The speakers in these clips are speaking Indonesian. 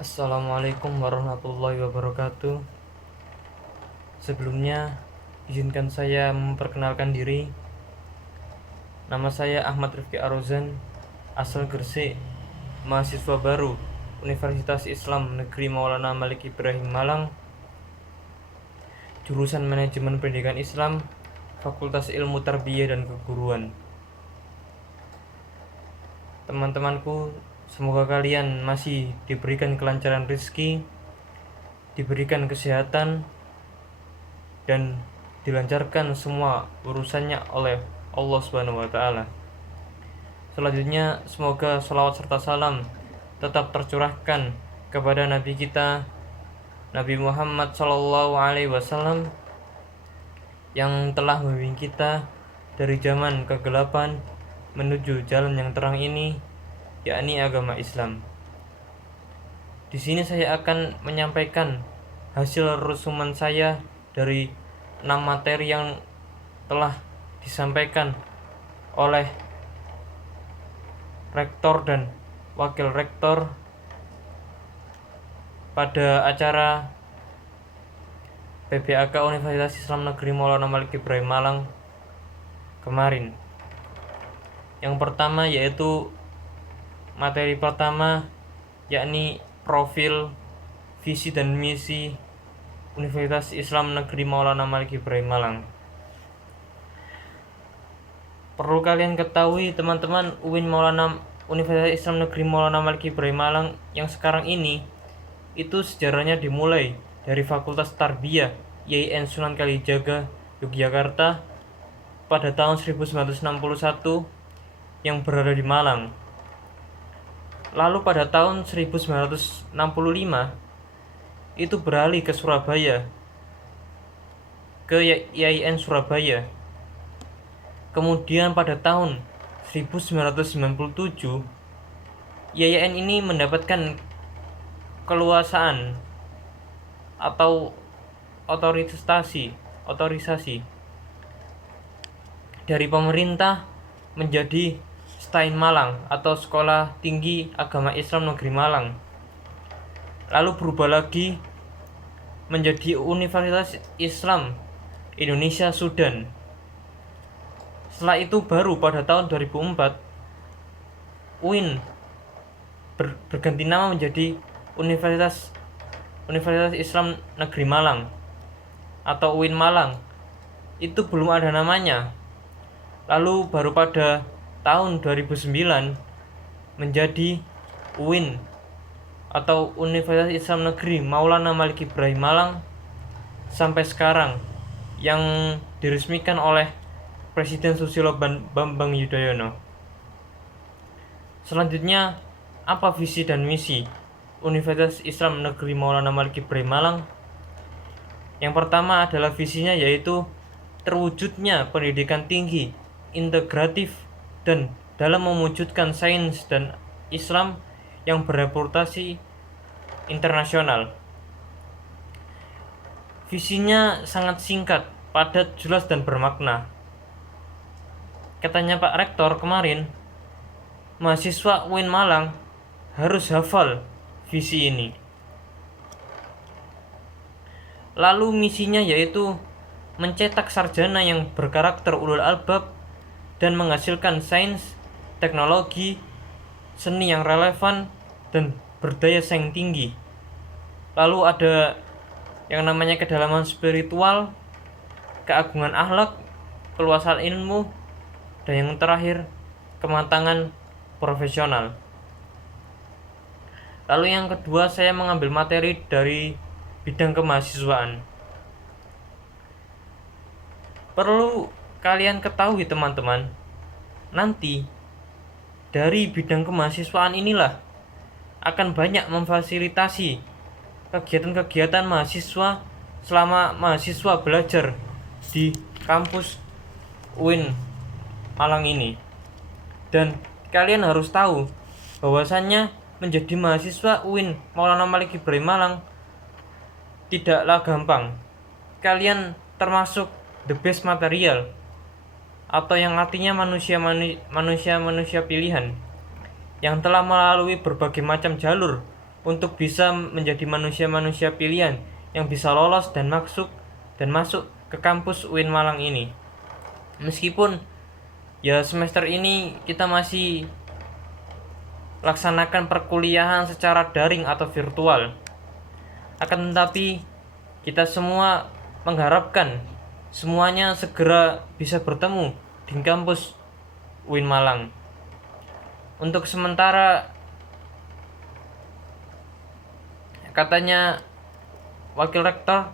Assalamualaikum warahmatullahi wabarakatuh. Sebelumnya, izinkan saya memperkenalkan diri. Nama saya Ahmad Rifki Arozan, asal Gresik, mahasiswa baru Universitas Islam Negeri Maulana Malik Ibrahim Malang, jurusan Manajemen Pendidikan Islam, Fakultas Ilmu Tarbiyah dan Keguruan. Teman-temanku, semoga kalian masih diberikan kelancaran rezeki, diberikan kesehatan, dan dilancarkan semua urusannya oleh Allah Subhanahu wa taala. Selanjutnya, semoga salawat serta salam tetap tercurahkan kepada Nabi kita Nabi Muhammad Shallallahu Alaihi Wasallam yang telah membimbing kita dari zaman kegelapan menuju jalan yang terang ini, yakni agama Islam. Di sini saya akan menyampaikan hasil resumen saya dari 6 materi yang telah disampaikan oleh rektor dan wakil rektor pada acara PBAK Universitas Islam Negeri Maulana Malik Ibrahim Malang kemarin. Yang pertama yaitu materi pertama, yakni profil, visi dan misi Universitas Islam Negeri Maulana Malik Ibrahim Malang. Perlu kalian ketahui teman-teman, Universitas Islam Negeri Maulana Malik Ibrahim Malang yang sekarang ini itu sejarahnya dimulai dari Fakultas Tarbiyah YIN Sunan Kalijaga, Yogyakarta pada tahun 1961 yang berada di Malang. Lalu pada tahun 1965 itu beralih ke Surabaya, ke YIN Surabaya. Kemudian pada tahun 1997 YIN ini mendapatkan keluasaan atau otorisasi dari pemerintah menjadi STAIN Malang atau Sekolah Tinggi Agama Islam Negeri Malang. Lalu berubah lagi menjadi Universitas Islam Indonesia Sudan. Setelah itu baru pada tahun 2004 UIN berganti nama menjadi Universitas Islam Negeri Malang atau UIN Malang. Itu belum ada namanya. Lalu baru pada tahun 2009 menjadi UIN atau Universitas Islam Negeri Maulana Malik Ibrahim Malang sampai sekarang, yang diresmikan oleh Presiden Susilo Bambang Yudhoyono. Selanjutnya, apa visi dan misi Universitas Islam Negeri Maulana Malik Ibrahim Malang? Yang pertama adalah visinya, yaitu terwujudnya pendidikan tinggi, integratif, dan dalam mewujudkan sains dan Islam yang bereputasi internasional. Visinya sangat singkat, padat, jelas, dan bermakna. Katanya Pak Rektor kemarin, mahasiswa UIN Malang harus hafal visi ini. Lalu misinya yaitu mencetak sarjana yang berkarakter ulul albab dan menghasilkan sains, teknologi, seni yang relevan dan berdaya saing tinggi. Lalu ada yang namanya kedalaman spiritual, keagungan akhlak, keluasan ilmu, dan yang terakhir kematangan profesional. Lalu yang kedua, saya mengambil materi dari bidang kemahasiswaan. Perlu kalian ketahui teman-teman, nanti dari bidang kemahasiswaan inilah akan banyak memfasilitasi kegiatan-kegiatan mahasiswa selama mahasiswa belajar di kampus UIN Malang ini. Dan kalian harus tahu bahwasannya menjadi mahasiswa UIN Maulana Malik Ibrahim Malang tidaklah gampang. Kalian termasuk the best material, atau yang artinya manusia pilihan yang telah melalui berbagai macam jalur untuk bisa menjadi manusia-manusia pilihan yang bisa lolos dan masuk ke kampus UIN Malang ini. Meskipun ya semester ini kita masih laksanakan perkuliahan secara daring atau virtual. Akan tetapi kita semua mengharapkan semuanya segera bisa bertemu di kampus UIN Malang. Untuk sementara katanya wakil rektor,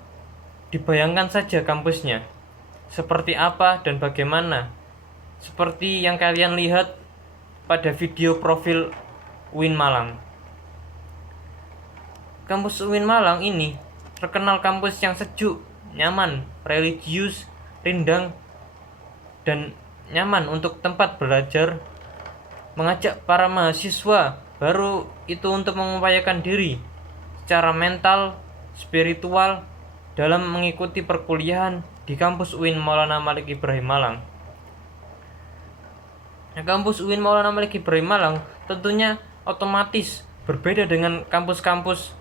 dibayangkan saja kampusnya seperti apa dan bagaimana. Seperti yang kalian lihat pada video profil UIN Malang. Kampus UIN Malang ini terkenal kampus yang sejuk, nyaman, religius, rindang, dan nyaman untuk tempat belajar, mengajak para mahasiswa baru itu untuk mengupayakan diri secara mental, spiritual dalam mengikuti perkuliahan di kampus UIN Maulana Malik Ibrahim Malang. Kampus UIN Maulana Malik Ibrahim Malang tentunya otomatis berbeda dengan kampus-kampus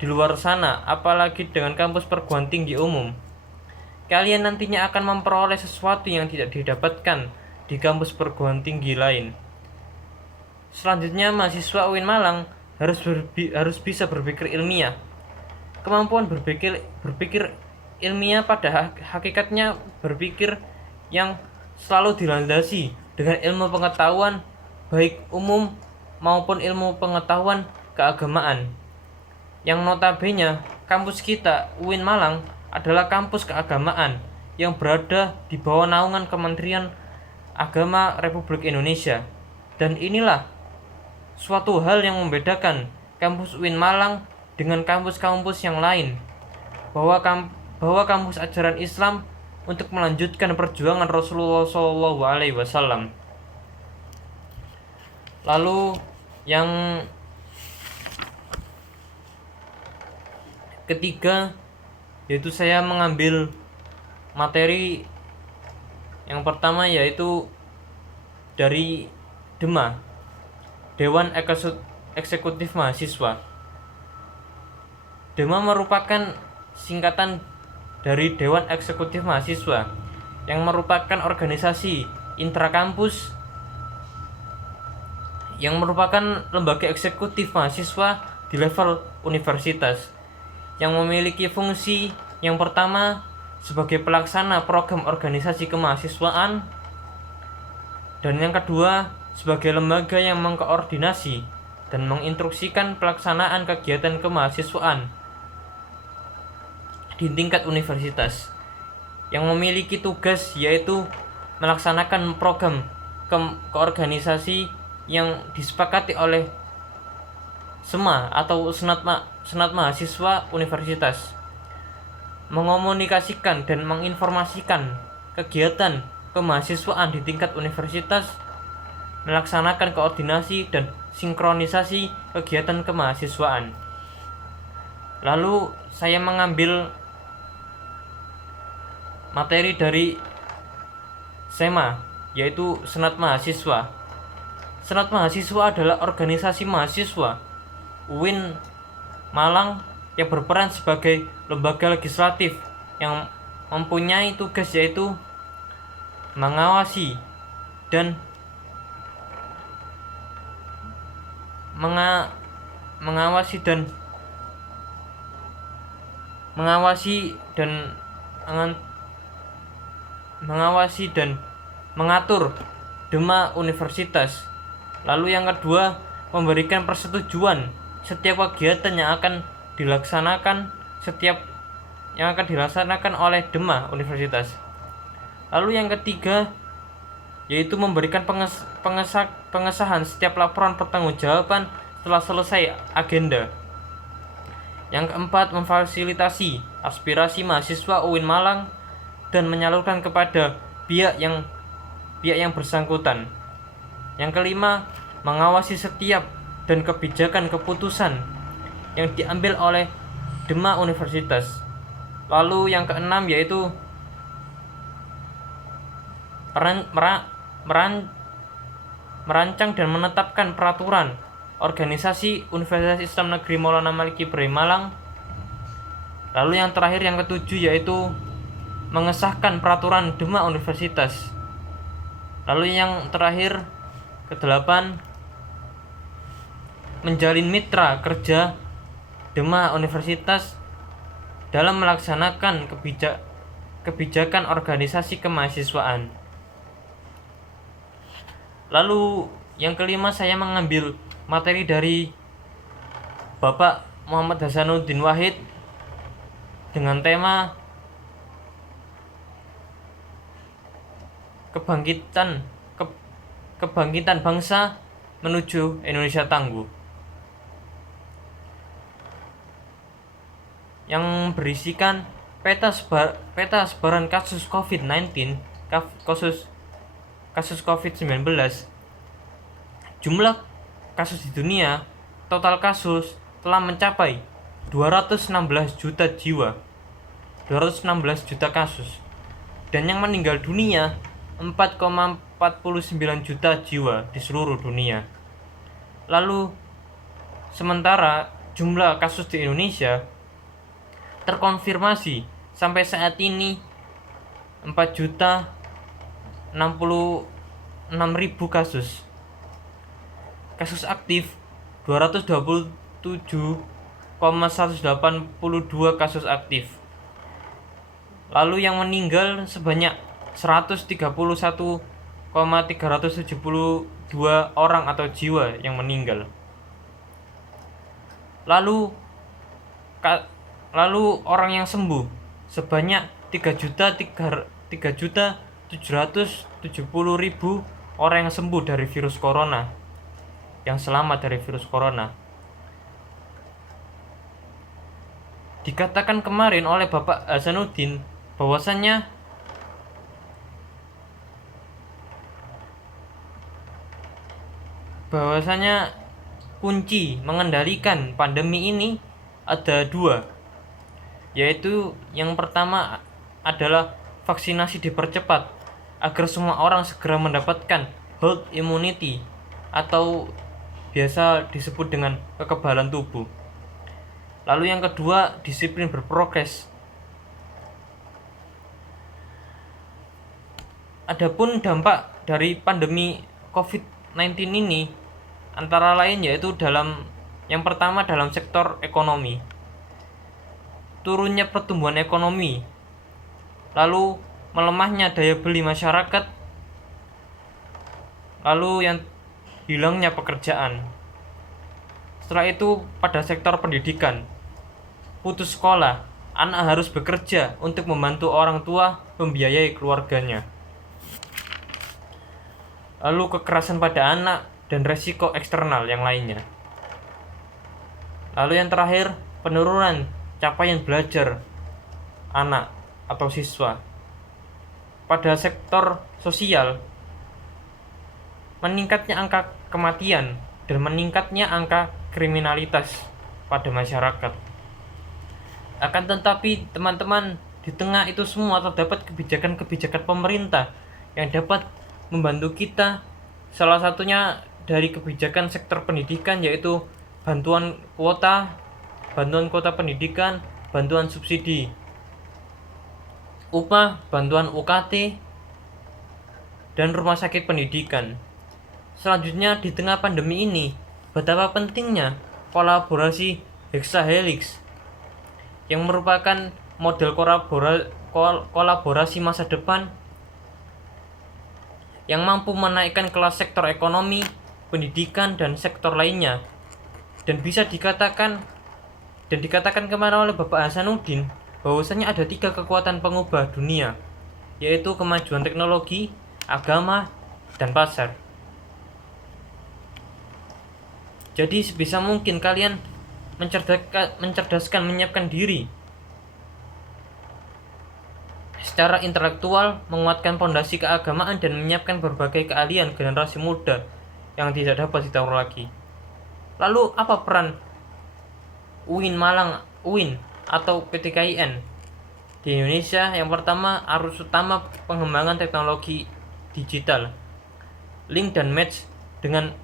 di luar sana, apalagi dengan kampus perguruan tinggi umum. Kalian nantinya akan memperoleh sesuatu yang tidak didapatkan di kampus perguruan tinggi lain. Selanjutnya, mahasiswa UIN Malang harus bisa berpikir ilmiah. Kemampuan berpikir ilmiah pada hakikatnya berpikir yang selalu dilandasi dengan ilmu pengetahuan baik umum maupun ilmu pengetahuan keagamaan. Yang notabene kampus kita UIN Malang adalah kampus keagamaan yang berada di bawah naungan Kementerian Agama Republik Indonesia. Dan inilah suatu hal yang membedakan kampus UIN Malang dengan kampus-kampus yang lain, bahwa kampus ajaran Islam untuk melanjutkan perjuangan Rasulullah SAW. Lalu yang ketiga, yaitu saya mengambil materi yang pertama, yaitu dari DEMA, Dewan Eksekutif Mahasiswa. DEMA merupakan singkatan dari Dewan Eksekutif Mahasiswa, yang merupakan organisasi intrakampus yang merupakan lembaga eksekutif mahasiswa di level universitas, yang memiliki fungsi yang pertama sebagai pelaksana program organisasi kemahasiswaan, dan yang kedua sebagai lembaga yang mengkoordinasi dan menginstruksikan pelaksanaan kegiatan kemahasiswaan di tingkat universitas, yang memiliki tugas yaitu melaksanakan program keorganisasi yang disepakati oleh SEMA atau Senat Mahasiswa Universitas, mengomunikasikan dan menginformasikan kegiatan kemahasiswaan di tingkat universitas, melaksanakan koordinasi dan sinkronisasi kegiatan kemahasiswaan. Lalu saya mengambil materi dari SEMA, yaitu Senat Mahasiswa. Senat Mahasiswa adalah organisasi mahasiswa UIN Malang yang berperan sebagai lembaga legislatif yang mempunyai tugas yaitu mengawasi dan mengatur DEMA universitas. Lalu yang kedua, memberikan persetujuan setiap kegiatan yang akan dilaksanakan oleh DEMA universitas. Lalu yang ketiga, yaitu memberikan pengesahan setiap laporan pertanggungjawaban setelah selesai agenda. Yang keempat, memfasilitasi aspirasi mahasiswa UIN Malang dan menyalurkan kepada pihak yang bersangkutan. Yang kelima, mengawasi setiap dan kebijakan keputusan yang diambil oleh DEMA universitas. Lalu yang keenam, yaitu merancang dan menetapkan peraturan organisasi Universitas Islam Negeri Maulana Malik Ibrahim Malang. Lalu yang terakhir, yang ketujuh, yaitu mengesahkan peraturan Demak Universitas. Lalu yang terakhir, kedelapan, menjalin mitra kerja Demak Universitas dalam melaksanakan kebijakan organisasi kemahasiswaan. Lalu yang kelima, saya mengambil materi dari Bapak Muhammad Hasanuddin Wahid dengan tema kebangkitan bangsa menuju Indonesia tangguh, yang berisikan peta sebaran kasus COVID-19, kasus COVID-19, jumlah kasus di dunia, total kasus telah mencapai 216 juta jiwa, 216 juta kasus, dan yang meninggal dunia 4,49 juta jiwa di seluruh dunia. Lalu sementara jumlah kasus di Indonesia terkonfirmasi sampai saat ini 4.066.000 kasus. Kasus aktif 227,182 kasus aktif. Lalu yang meninggal sebanyak 131,372 orang atau jiwa yang meninggal. Lalu orang yang sembuh sebanyak 3.770.000 orang yang sembuh dari virus corona, yang selamat dari virus corona. Dikatakan kemarin oleh Bapak Hasanuddin bahwasannya kunci mengendalikan pandemi ini ada dua, yaitu yang pertama adalah vaksinasi dipercepat agar semua orang segera mendapatkan herd immunity atau biasa disebut dengan kekebalan tubuh. Lalu yang kedua, disiplin berprokes. Adapun dampak dari pandemi COVID-19 ini antara lain yaitu yang pertama dalam sektor ekonomi, turunnya pertumbuhan ekonomi, lalu melemahnya daya beli masyarakat, lalu yang hilangnya pekerjaan. Setelah itu pada sektor pendidikan, putus sekolah, anak harus bekerja untuk membantu orang tua membiayai keluarganya. Lalu kekerasan pada anak dan resiko eksternal yang lainnya. Lalu yang terakhir, penurunan capaian belajar anak atau siswa. Pada sektor sosial, meningkatnya angka kematian dan meningkatnya angka kriminalitas pada masyarakat. Akan tetapi teman-teman, di tengah itu semua terdapat kebijakan-kebijakan pemerintah yang dapat membantu kita. Salah satunya dari kebijakan sektor pendidikan, yaitu bantuan kuota pendidikan, bantuan subsidi upah, bantuan UKT, dan rumah sakit pendidikan. Selanjutnya, di tengah pandemi ini, betapa pentingnya kolaborasi hexahelix yang merupakan model kolaborasi masa depan yang mampu menaikkan kelas sektor ekonomi, pendidikan, dan sektor lainnya. Dan dikatakan kemarin oleh Bapak Hasanuddin bahwasanya ada 3 kekuatan pengubah dunia, yaitu kemajuan teknologi, agama, dan pasar. Jadi sebisa mungkin kalian mencerdaskan, menyiapkan diri secara intelektual, menguatkan pondasi keagamaan, dan menyiapkan berbagai keahlian generasi muda yang tidak dapat ditawar lagi. Lalu apa peran UIN atau PTKIN di Indonesia? Yang pertama, arus utama pengembangan teknologi digital, link dan match dengan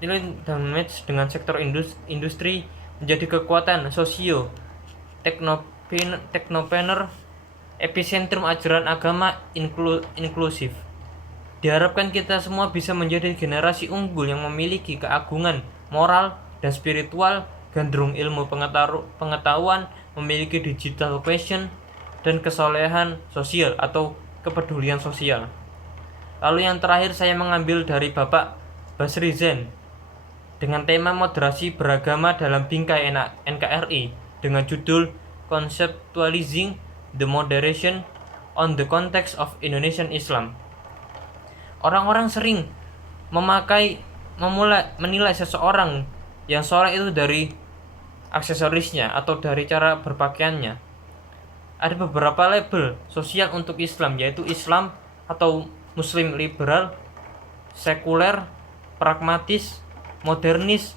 nilai dan match dengan sektor industri menjadi kekuatan sosio teknopener epicentrum ajaran agama inklusif. Diharapkan kita semua bisa menjadi generasi unggul yang memiliki keagungan moral dan spiritual, gandrung ilmu pengetahuan, memiliki digital passion, dan kesolehan sosial atau kepedulian sosial. Lalu yang terakhir saya mengambil dari Bapak Basri Zen dengan tema moderasi beragama dalam bingkai NKRI dengan judul Conceptualizing the Moderation on the Context of Indonesian Islam. Orang-orang sering menilai seseorang yang soleh itu dari aksesorisnya atau dari cara berpakaiannya. Ada beberapa label sosial untuk Islam, yaitu Islam atau Muslim liberal, sekuler, pragmatis, modernis,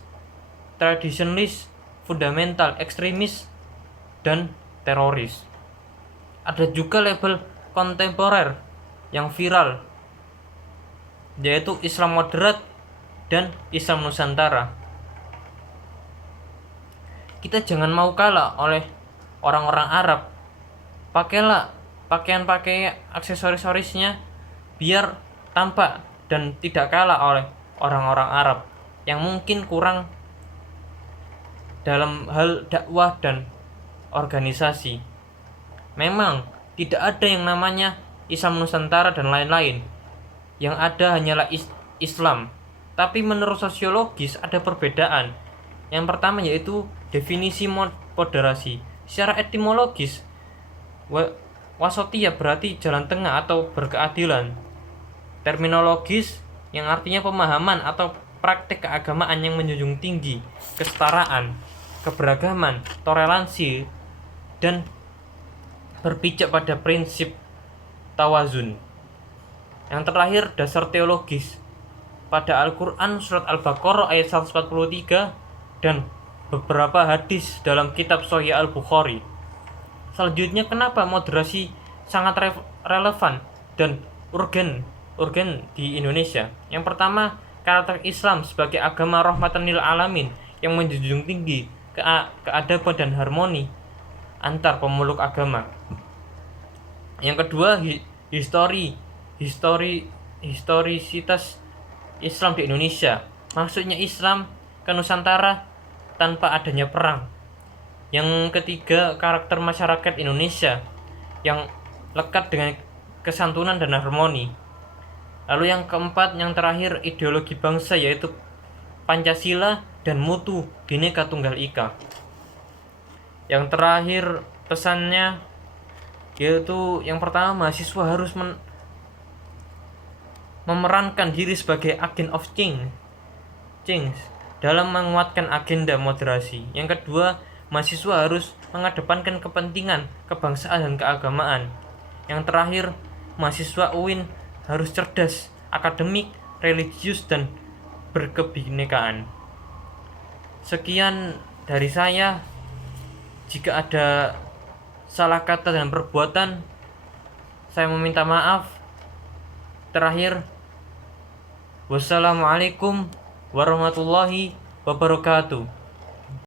tradisionalis, fundamental, ekstremis, dan teroris. Ada juga label kontemporer yang viral, yaitu Islam moderat dan Islam Nusantara. Kita jangan mau kalah oleh orang-orang Arab. Pakailah pakaian aksesoris-aksesorisnya biar tampak dan tidak kalah oleh orang-orang Arab yang mungkin kurang dalam hal dakwah dan organisasi. Memang tidak ada yang namanya Islam Nusantara dan lain-lain. Yang ada hanyalah Islam. Tapi menurut sosiologis ada perbedaan. Yang pertama yaitu definisi moderasi. Secara etimologis, wasatiyah berarti jalan tengah atau berkeadilan. Terminologis yang artinya pemahaman atau praktek keagamaan yang menjunjung tinggi kesetaraan, keberagaman, toleransi, dan berpijak pada prinsip tawazun. Yang terakhir, dasar teologis. Pada Al-Quran surat Al-Baqarah ayat 143 dan beberapa hadis dalam kitab Sahih Al-Bukhari. Selanjutnya, kenapa moderasi sangat relevan dan urgen di Indonesia? Yang pertama, karakter Islam sebagai agama rahmatan lil alamin yang menjunjung tinggi keadaban dan harmoni antar pemeluk agama. Yang kedua, historisitas Islam di Indonesia. Maksudnya Islam ke Nusantara tanpa adanya perang. Yang ketiga, karakter masyarakat Indonesia yang lekat dengan kesantunan dan harmoni. Lalu yang keempat, yang terakhir, ideologi bangsa yaitu Pancasila dan mutu Bhinneka Tunggal Ika. Yang terakhir pesannya yaitu yang pertama, mahasiswa harus memerankan diri sebagai agent of change dalam menguatkan agenda moderasi. Yang kedua, mahasiswa harus mengedepankan kepentingan kebangsaan dan keagamaan. Yang terakhir, mahasiswa UIN harus cerdas, akademik, religius, dan berkebinekaan. Sekian dari saya. Jika ada salah kata dan perbuatan, saya meminta maaf. Terakhir, wassalamualaikum warahmatullahi wabarakatuh.